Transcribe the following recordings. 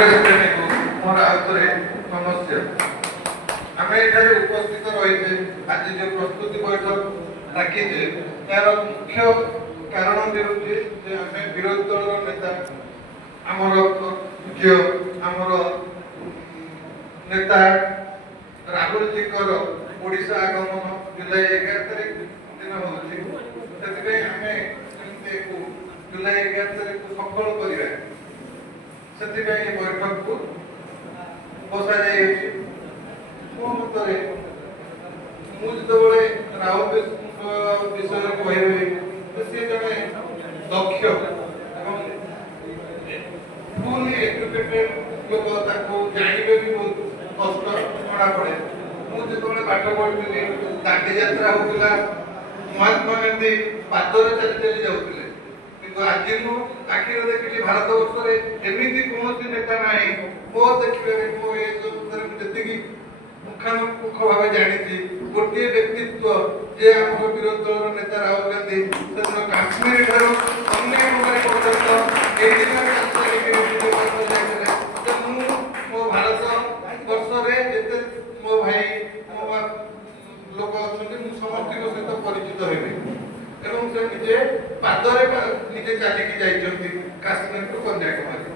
कॉंग्रेस प्रेमी को मोर आउथरे नमस्ते। आम एठारे उपस्थित रही आज जो प्रस्तुति बैठक डाकी तार मुख्य कारण दिखे आम विरोधी दल नेता आमर जो आमर नेता राहुल जी ओडिशा आगमन जुलाई 11 तारीख दिन होमें जुलाई 11 तारीख को सफल करा से बैठक को बसा मो मत मुझे राहुल विषय कह सी जड़े दक्ष फुल एजुकेटेड लोक जानवे भी बहुत कष्ट जमा पड़े मुझे पाठ पढ़ी दांडी यात्रा होता महात्मा गांधी पादर चली चली जाते आज मु आखिर देखिए भारत वर्ष एमती कौन नेता ना मो देखिए जी मुखामुख भाव जानी गोटे व्यक्तित्व जे आम विरोधी दल नेता राहुल गांधी काश्मीर ठार मो भारत वर्ष जिते मो भाई मो लोक अच्छा समस्त सहित परिचित हेबी एवं से निजे पादरे निजे चलिकी जाइछन्ती काश्मीर को कन्याकुमारी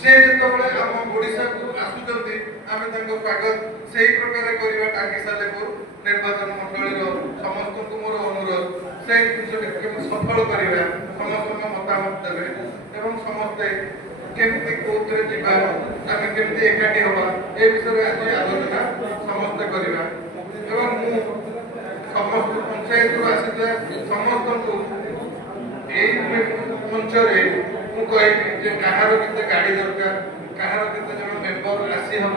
से जेतबळे हम ओडिसा को आसुचन्ती आमे तांको स्वागत सेही प्रकार करिवा टाकी सालेपुर निर्वाचन मंडली रो समस्त को मोर अनुरोध से जिनिस सफल करिवा समस्त मतामत देबे एवं समस्त केमती कोथरे जिबा आमे केमती एकाठी होबा ए विषय आज आलोचना समस्त करिवा एवं मु समस्त पंचायत आसिता समस्त को मंचरे मुझे कहार के गाड़ी दरकार कहार के जन मेम्बर आसी हम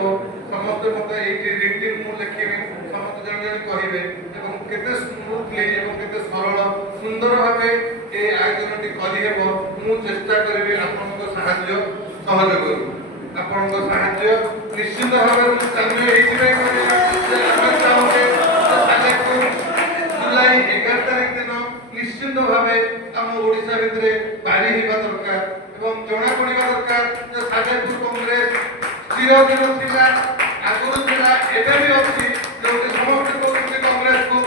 समस्त मत ये रिटिन मु लिखी समस्त जन जन कहे केते स्मूथली केते सरल सुंदर भाव ये आयोजन करहब मु चेष्टा करी आपण साहाय्य सहयोग आपण साहाय्य निश्चित भाव जुलाई 11 तारीख दिन निश्चित भाव आम ओडिशा भितर बारी होगा दरकार एवं जना पड़ा दरकार सालेपुर कांग्रेस चिरदिन था आगुरी था एवं भी अच्छी जो समस्त कहते कांग्रेस को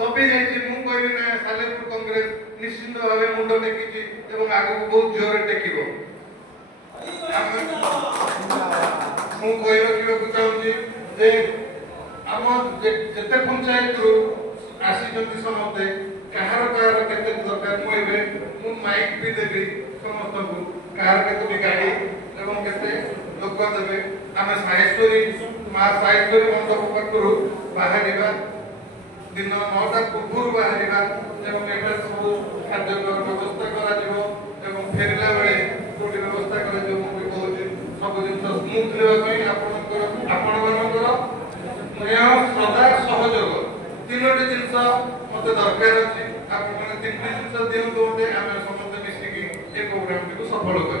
दबी जाइए मुझे ना सालेपुर कांग्रेस निश्चित भाव मुंड टेकी आगे बहुत जोर टेक चाहूँगी आम जिते पंचायत आसी समस्ते कहार कहार केते दरकार मुझे माइक भी देवी समस्त को कहार केते गाड़ी एवं केते लोक देवे आम साहेश्वरी माँ साहेश्वरी मंडप पाखर बाहर दिन 9टा पूर्व बाहर सब खाद्य व्यवस्था कर फेरला बेले कोटी व्यवस्था कर सब जिन स्मूथ आपण सदा सहयोग 3टी जिनस मत दरकार अच्छी आप 3टी जिनस दिखाते आम समस्त मिसिकी ए प्रोग्राम को सफल कर।